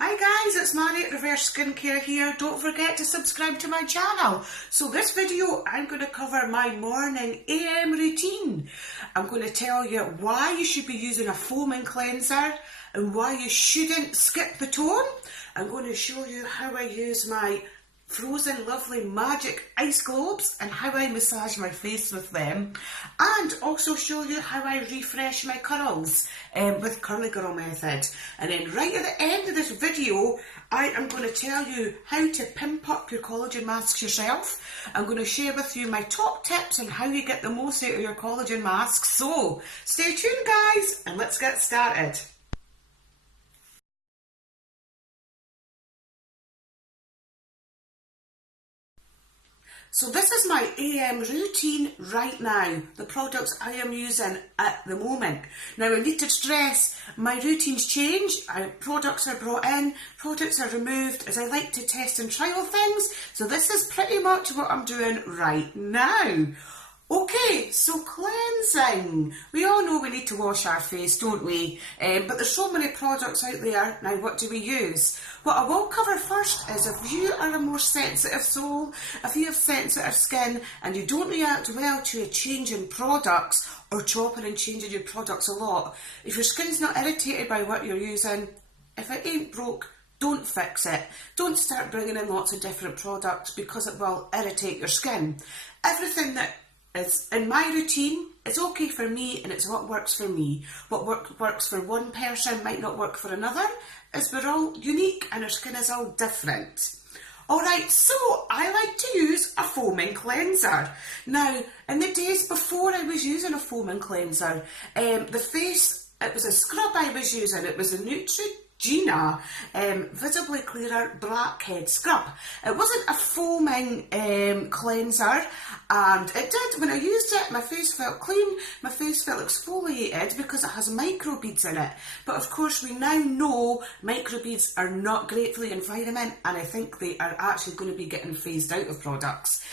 Hi guys, it's Mary at Reverse Skincare here. Don't forget to subscribe to my channel. So this video, I'm going to cover my morning AM routine. I'm going to tell you why you should be using a foaming cleanser and why you shouldn't skip the tone. I'm going to show you how I use my frozen lovely magic ice globes and how I massage my face with them, and also show you how I refresh my curls with curlygirlmethod. And then right at the end of this video, I am going to tell you how to pimp up your collagen masks yourself. I'm going to share with you my top tips on how you get the most out of your collagen masks. So stay tuned guys, and let's get started. So this is my AM routine right now, the products I am using at the moment. Now I need to stress, my routines change, products are brought in, products are removed as I like to test and trial things. So this is pretty much what I'm doing right now. Okay, so cleansing. We all know we need to wash our face, don't we? But there's so many products out there. Now, what do we use? What I will cover first is if you are a more sensitive soul, if you have sensitive skin and you don't react well to a change in products or chopping and changing your products a lot, if your skin's not irritated by what you're using, if it ain't broke, don't fix it. Don't start bringing in lots of different products because it will irritate your skin. Everything that is in my routine, it's okay for me and it's what works for me. What works for one person might not work for another, as we're all unique and our skin is all different. Alright, so I like to use a foaming cleanser. Now, in the days before I was using a foaming cleanser, it was a scrub I was using. It was a Neutrogena visibly clearer blackhead scrub. It wasn't a foaming cleanser, and it did, when I used it, my face felt clean, my face felt exfoliated because it has microbeads in it. But of course we now know microbeads are not great for the environment, and I think they are actually going to be getting phased out of products.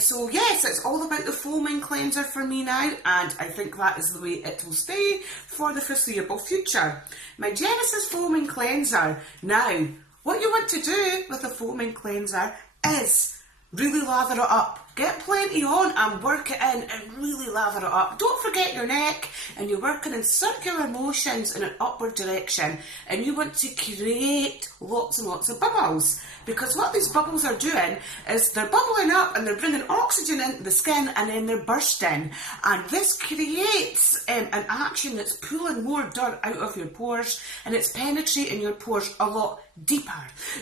So yes, it's all about the foaming cleanser for me now, and I think that is the way it will stay for the foreseeable future. My Genesis foaming cleanser. Now, what you want to do with a foaming cleanser is really lather it up. Get plenty on and work it in and really lather it up. Don't forget your neck, and you're working in circular motions in an upward direction, and you want to create lots and lots of bubbles, because what these bubbles are doing is they're bubbling up and they're bringing oxygen into the skin and then they're bursting, and this creates an action that's pulling more dirt out of your pores, and it's penetrating your pores a lot deeper.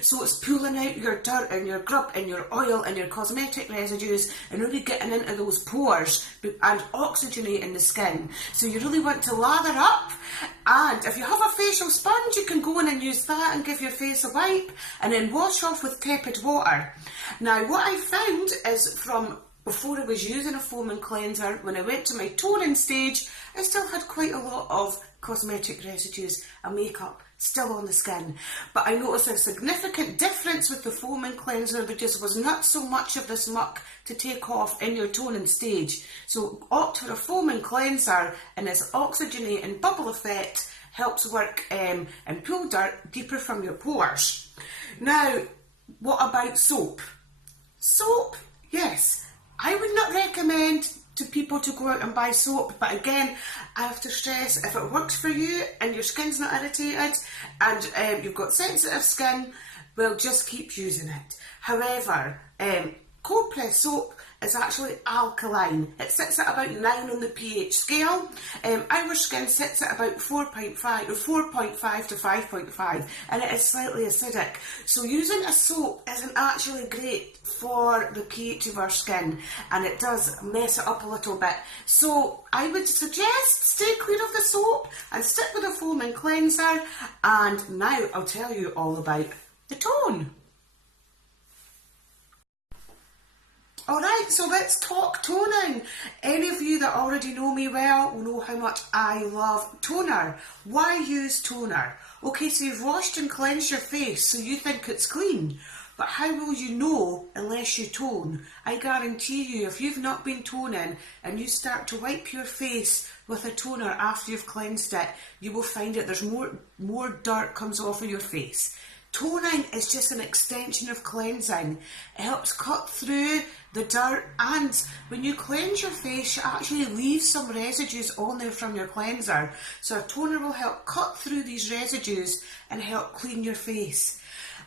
So it's pulling out your dirt and your grub and your oil and your cosmetic residues and really getting into those pores and oxygenating the skin. So you really want to lather up, and if you have a facial sponge, you can go in and use that and give your face a wipe and then wash off with tepid water. Now, what I found is from before I was using a foaming cleanser, when I went to my toning stage, I still had quite a lot of cosmetic residues and makeup still on the skin. But I noticed a significant difference with the foaming cleanser. There just was not so much of this muck to take off in your toning stage. So opt for a foaming cleanser, and this oxygenating bubble effect helps work and pull dirt deeper from your pores. Now, what about soap? Soap, yes. I would not recommend to people to go out and buy soap, but again, I have to stress, if it works for you and your skin's not irritated and you've got sensitive skin, well, just keep using it. However, cold press soap is actually alkaline. It sits at about 9 on the pH scale. Our skin sits at about 4.5 to 5.5, and it is slightly acidic. So using a soap isn't actually great for the pH of our skin, and it does mess it up a little bit. So I would suggest stay clear of the soap and stick with a foaming cleanser. And now I'll tell you all about the tone. Alright, so let's talk toning. Any of you that already know me well will know how much I love toner. Why use toner? Okay, so you've washed and cleansed your face, so you think it's clean. But how will you know unless you tone? I guarantee you, if you've not been toning and you start to wipe your face with a toner after you've cleansed it, you will find that there's more dirt comes off of your face. Toning is just an extension of cleansing. It helps cut through the dirt, and when you cleanse your face, you actually leave some residues on there from your cleanser. So a toner will help cut through these residues and help clean your face.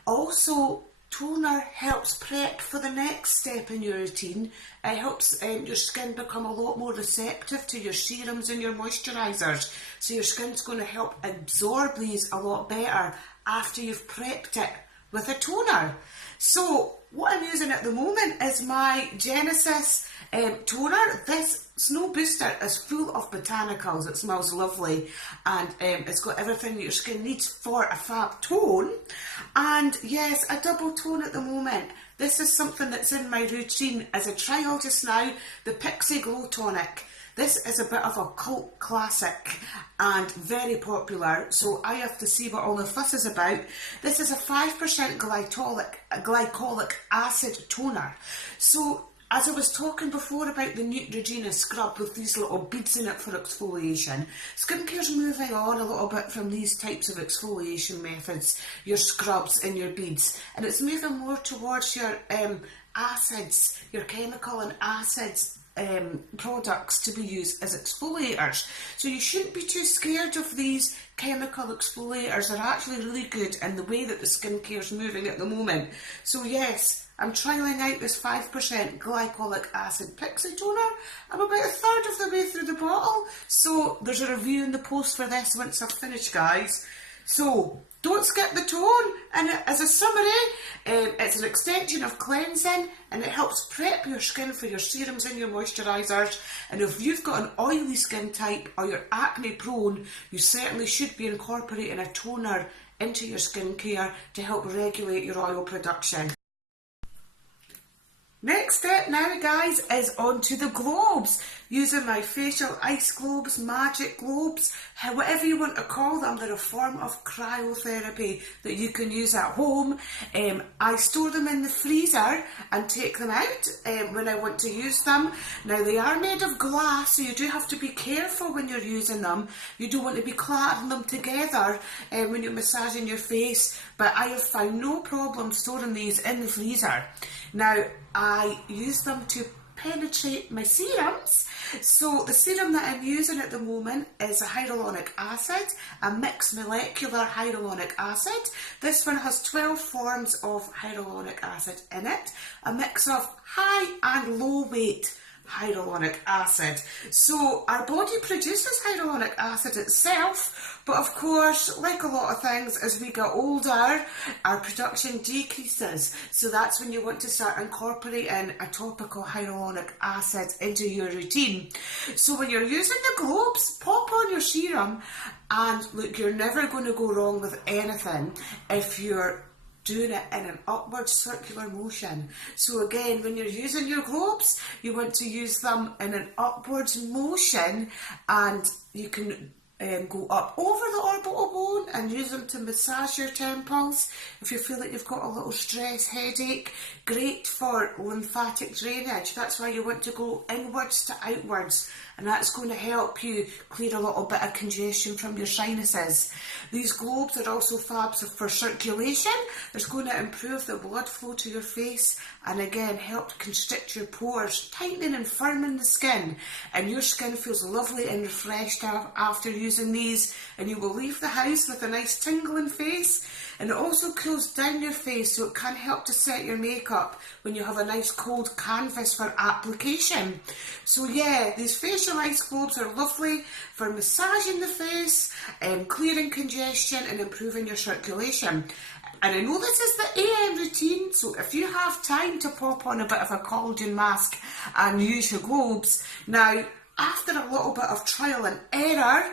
Also, toner helps prep for the next step in your routine. It helps your skin become a lot more receptive to your serums and your moisturisers. So your skin's going to help absorb these a lot better after you've prepped it with a toner. So what I'm using at the moment is my Genesis toner. This Snow Booster is full of botanicals. It smells lovely, and it's got everything that your skin needs for a fab tone. And yes, a double tone at the moment. This is something that's in my routine as a trial just now, the Pixie Glow Tonic. This is a bit of a cult classic and very popular, so I have to see what all the fuss is about. This is a 5% glycolic acid toner. So, as I was talking before about the Neutrogena scrub with these little beads in it for exfoliation, skincare's moving on a little bit from these types of exfoliation methods, your scrubs and your beads, and it's moving more towards your acids, your chemical and acids products to be used as exfoliators. So you shouldn't be too scared of these chemical exfoliators. They're actually really good in the way that the skincare's moving at the moment. So yes, I'm trialling out this 5% glycolic acid pixie toner. I'm about a third of the way through the bottle, so there's a review in the post for this once I've finished, guys. So don't skip the tone, and as a summary, it's an extension of cleansing, and it helps prep your skin for your serums and your moisturisers. And if you've got an oily skin type or you're acne prone, you certainly should be incorporating a toner into your skincare to help regulate your oil production. Next step now, guys, is onto the globes. Using my facial ice globes, magic globes, whatever you want to call them. They're a form of cryotherapy that you can use at home. I store them in the freezer and take them out when I want to use them. Now, they are made of glass, so you do have to be careful when you're using them. You don't want to be clattering them together when you're massaging your face, but I have found no problem storing these in the freezer. Now, I use them to penetrate my serums. So the serum that I'm using at the moment is a hyaluronic acid, a mixed molecular hyaluronic acid. This one has 12 forms of hyaluronic acid in it, a mix of high and low weight hyaluronic acid. So our body produces hyaluronic acid itself, but of course, like a lot of things, as we get older, our production decreases. So that's when you want to start incorporating a topical hyaluronic acid into your routine. So when you're using the globes, pop on your serum, and look, you're never going to go wrong with anything if you're doing it in an upward circular motion. So again, when you're using your globes, you want to use them in an upwards motion, and you can go up over the orbital bone and use them to massage your temples. If you feel like you've got a little stress, headache, great for lymphatic drainage. That's why you want to go inwards to outwards, and that's going to help you clear a little bit of congestion from your sinuses. These globes are also fab for circulation. It's going to improve the blood flow to your face, and again help constrict your pores, tightening and firming the skin, and your skin feels lovely and refreshed after using these, and you will leave the house with a nice tingling face. And it also cools down your face, so it can help to set your makeup when you have a nice cold canvas for application. So yeah, these facial ice globes are lovely for massaging the face, clearing congestion and improving your circulation. And I know this is the AM routine, so if you have time to pop on a bit of a collagen mask and use your globes. Now, after a little bit of trial and error,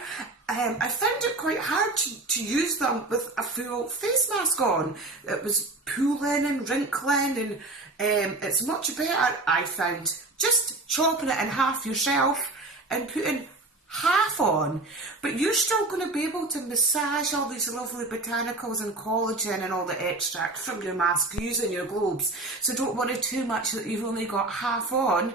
I found it quite hard to use them with a full face mask on. It was pulling and wrinkling, and it's much better, I found, just chopping it in half yourself and putting half on, but you're still going to be able to massage all these lovely botanicals and collagen and all the extract from your mask using your globes. So don't worry too much that you've only got half on.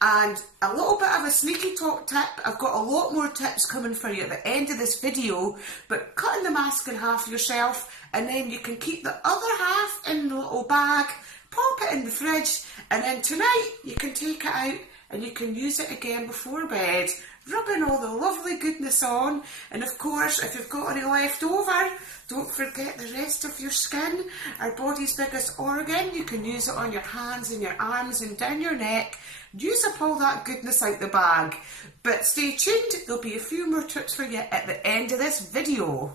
And a little bit of a sneaky top tip, I've got a lot more tips coming for you at the end of this video, but cutting the mask in half yourself, and then you can keep the other half in the little bag, pop it in the fridge, and then tonight you can take it out and you can use it again before bed, rubbing all the lovely goodness on. And of course, if you've got any left over, don't forget the rest of your skin, our body's biggest organ. You can use it on your hands and your arms and down your neck. Use up all that goodness out the bag. But stay tuned, there'll be a few more tips for you at the end of this video.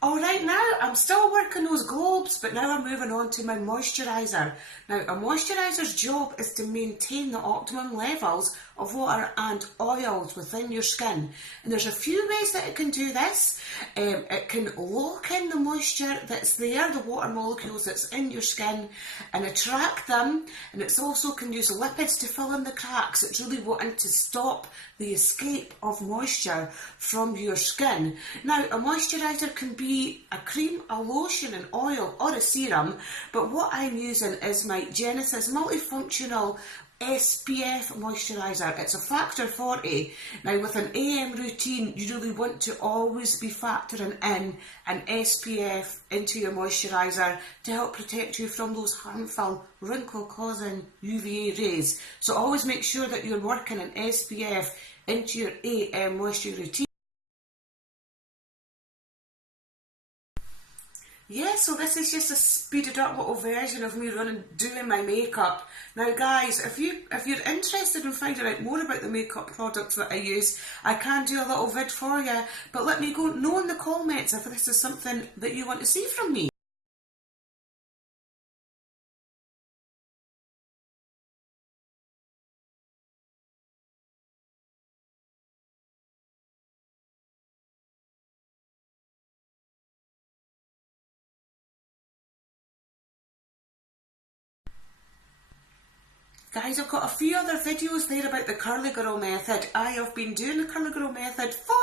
Alright, now I'm still working those globes, but now I'm moving on to my moisturiser. Now, a moisturiser's job is to maintain the optimum levels of water and oils within your skin. And there's a few ways that it can do this. It can lock in the moisture that's there, the water molecules that's in your skin, and attract them. And it also can use lipids to fill in the cracks. It's really wanting to stop the escape of moisture from your skin. Now, a moisturiser can be a cream, a lotion, an oil, or a serum, but what I'm using is my Genesis multifunctional SPF moisturiser. It's a factor 40. Now, with an AM routine, you really want to always be factoring in an SPF into your moisturiser to help protect you from those harmful wrinkle-causing UVA rays. So always make sure that you're working an SPF into your AM moisture routine. Yeah, so this is just a speeded up little version of me doing my makeup. Now guys, if you're interested in finding out more about the makeup products that I use, I can do a little vid for you, but let me know in the comments if this is something that you want to see from me. Guys, I've got a few other videos there about the Curly Girl method. I have been doing the Curly Girl method for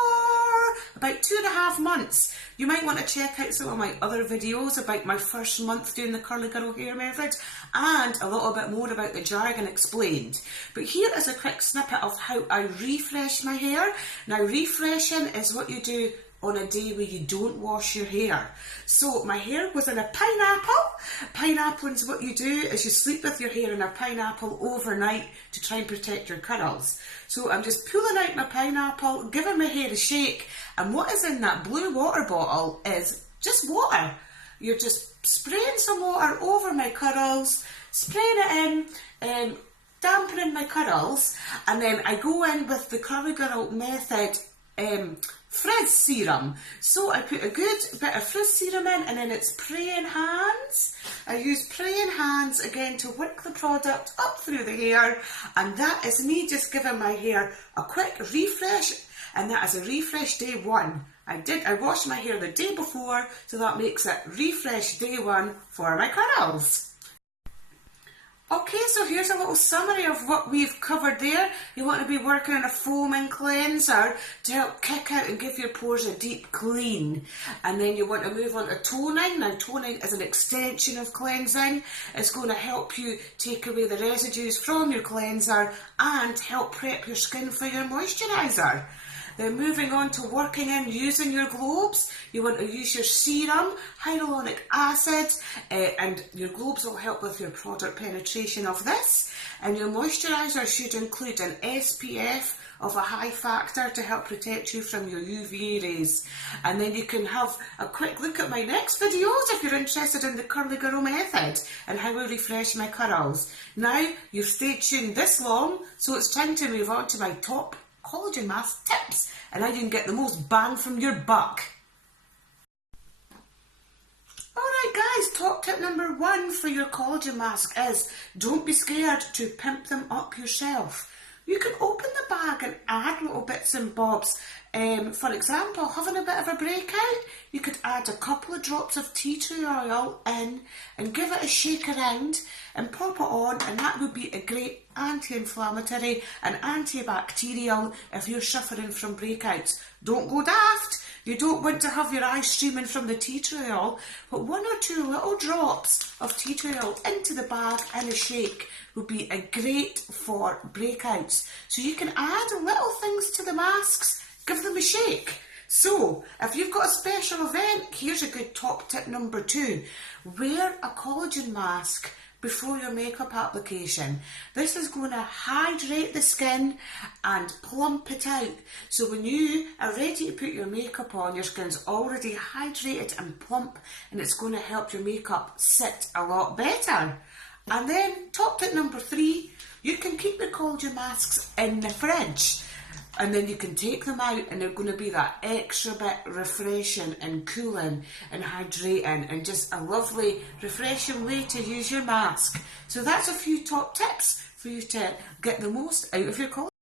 about 2.5 months. You might want to check out some of my other videos about my first month doing the Curly Girl hair method and a little bit more about the jargon explained. But here is a quick snippet of how I refresh my hair. Now, refreshing is what you do on a day where you don't wash your hair. So my hair was in a pineapple. Pineapple is what you do is you sleep with your hair in a pineapple overnight to try and protect your curls. So I'm just pulling out my pineapple, giving my hair a shake, and what is in that blue water bottle is just water. You're just spraying some water over my curls, spraying it in, dampening my curls, and then I go in with the Curly Girl method frizz serum. So I put a good bit of frizz serum in, and then it's praying hands. I use praying hands again to work the product up through the hair, and that is me just giving my hair a quick refresh, and that is a refresh day 1. I washed my hair the day before, so that makes it refresh day 1 for my curls. Okay, so here's a little summary of what we've covered there. You want to be working on a foaming cleanser to help kick out and give your pores a deep clean. And then you want to move on to toning. Now, toning is an extension of cleansing. It's going to help you take away the residues from your cleanser and help prep your skin for your moisturiser. Then moving on to working in using your globes, you want to use your serum, hyaluronic acid, and your globes will help with your product penetration of this. And your moisturiser should include an SPF of a high factor to help protect you from your UVA rays. And then you can have a quick look at my next videos if you're interested in the Curly Girl method and how I refresh my curls. Now, you've stayed tuned this long, so it's time to move on to my top collagen mask tips and how you can get the most bang from your buck. Alright guys, top tip number 1 for your collagen mask is don't be scared to pimp them up yourself. You can open the bag and add little bits and bobs. For example, having a bit of a breakout, you could add a couple of drops of tea tree oil in and give it a shake around and pop it on, and that would be a great anti-inflammatory and antibacterial if you're suffering from breakouts. Don't go daft. You don't want to have your eyes streaming from the tea tree oil, but 1 or 2 little drops of tea tree oil into the bag and a shake would be a great for breakouts. So you can add little things to the masks, give them a shake. So, if you've got a special event, here's a good top tip number 2. Wear a collagen mask before your makeup application. This is going to hydrate the skin and plump it out. So when you are ready to put your makeup on, your skin's already hydrated and plump, and it's going to help your makeup sit a lot better. And then top tip number 3, you can keep your collagen masks in the fridge. And then you can take them out and they're going to be that extra bit refreshing and cooling and hydrating and just a lovely refreshing way to use your mask. So that's a few top tips for you to get the most out of your collagen.